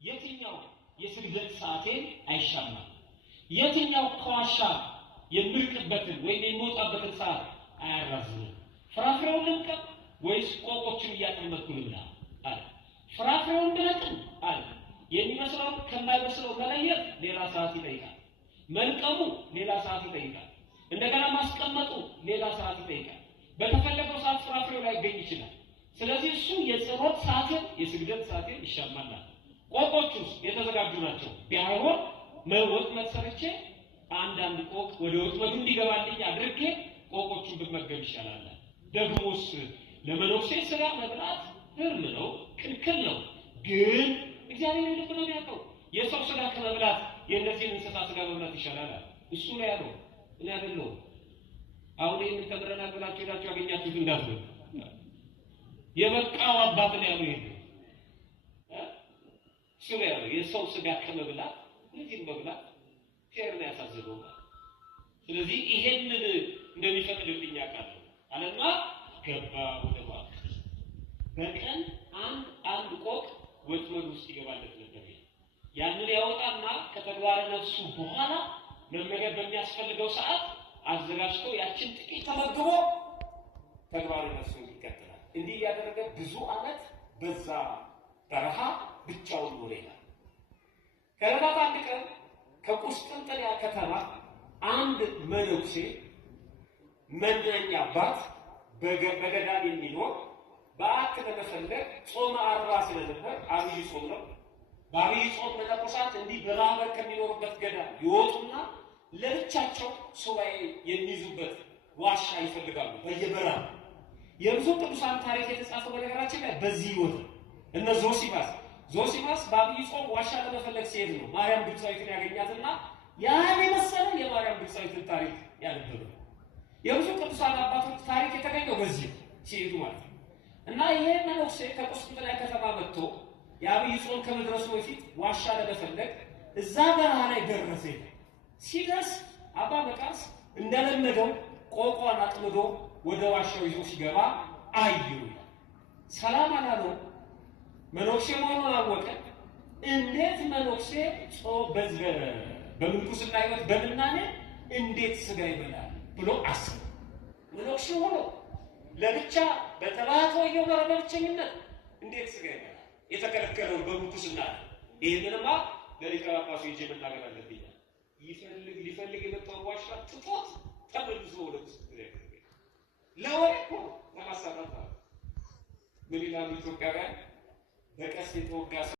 የትኛው የስግደት ሰዓቴን አይሻማም? የትኛው ከዋሻ የምርቅበትን ወይም የምወጣበትን ሰዓት አያራዝምም? ፍራፍሬውን ልንቀም ወይስ ቆቆችን እያጠመጥኩ ልብላ አለ። ፍራፍሬውን ብለቅም አለ የሚመስለው ከማይመስለው መለየት ሌላ ሰዓት ይጠይቃል። መልቀሙ ሌላ ሰዓት ይጠይቃል። እንደገና ማስቀመጡ ሌላ ሰዓት ይጠይቃል። በተፈለገው ሰዓት ፍራፍሬው ላይ ይገኝ ይችላል። ስለዚህ እሱ የጸሎት ሰዓትን የስግደት ሰዓትን ይሻማል። ቆቆቹስ የተዘጋጁ ናቸው። ቢሆን ወጥመድ ሰርቼ አንዳንድ ቆቅ ወደ ወጥመዱ እንዲገባልኝ አድርጌ ቆቆቹን ብመገብ ይሻላል። ደግሞስ ለመነኩሴ ስጋ መብላት ህርም ነው፣ ክልክል ነው። ግን እግዚአብሔር ልብ ነው የሚያውቀው። የሰው ስጋ ከመብላት የእነዚህን እንስሳ ስጋ መብላት ይሻላል። እሱ ነው ያለው፣ እኔ አይደለሁም። አሁን ይህን ተምረናል ብላችሁ ሄዳችሁ ያገኛችሁት እንዳትሉ። የበቃው አባት ነው ያለው። ይሄ እሱ ነው ያለው። የሰው ስጋ ከመብላት እነዚህን መብላት ፌር ነው ያሳዘበው። ስለዚህ ይሄንን እንደሚፈቅድልኝ አውቃለሁ አለና ገባ ወደ ባክ። በቀን አንድ ቆቅ ወጥመድ ውስጥ ይገባለት ነበር። ያንን ያወጣና ከተግባረ ነፍሱ በኋላ መመገብ በሚያስፈልገው ሰዓት አዘጋጅቶ ያችን ጥቂት ተመግቦ ተግባረ ነፍሱ ይከተላል። እንዲህ ያደረገ ብዙ ዓመት በዛ በረሃ ብቻውን ኖረ ይላል። ከዕለታት አንድ ቀን ከቁስጥንጥንያ ከተማ አንድ መነኩሴ መናኛ አባት በገዳም የሚኖር በአክ ለመፈለግ ጾመ አርባ ስለነበር አብይ ጾም ነው። በአብይ ጾም መነኮሳት እንዲህ በማህበር ከሚኖሩበት ገዳም ይወጡና ለብቻቸው ሱባኤ የሚይዙበት ዋሻ ይፈልጋሉ። በየበረሃ የብዙ ቅዱሳን ታሪክ የተጻፈው በነገራችን ላይ በዚህ ይወት እነ ዞሲማስ በአብይ ጾም ዋሻ ለመፈለግ ሲሄድ ነው ማርያም ግብፃዊትን ያገኛትና ያን የመሰለ የማርያም ግብፃዊትን ታሪክ ያነበበ። የብዙ ቅዱሳን አባቶች ታሪክ የተገኘው በዚህ ሲሄዱ ማለት ነው። እና ይሄ መነኩሴ ከቁስጥንጥንያ ከተማ መጥቶ የአብይ ጾም ከመድረሱ በፊት ዋሻ ለመፈለግ እዛ በረሃ ላይ ደረሰ። ሲደርስ አባ መቃርስ እንደለመደው ቆቋን አጥምዶ ወደ ዋሻው ይዞ ሲገባ አየው። ሰላም አላለው። መነኩሴ መሆኑን አወቀ። እንዴት መነኩሴ በምንኩስና ሕይወት በምናኔ እንዴት ስጋ ይበላል ብሎ አሰበ። መነኩሴ ሆኖ ለብቻ በተባቶ የወረ በብቸኝነት እንዴት ስጋ ይበላል? የተከለከለው በምንኩስና። ይሄንንማ ለሊቀ ጳጳሱ ሄጄ መናገር አለብኝ። ሊፈልግ የመጣውን ዋሻ ትቶት ተመልሶ ወደ ቁስጥንጥንያ ለወሬ እኮ ለማሳጣት ምን ይላሉ ኢትዮጵያውያን? በቀስት የተወጋ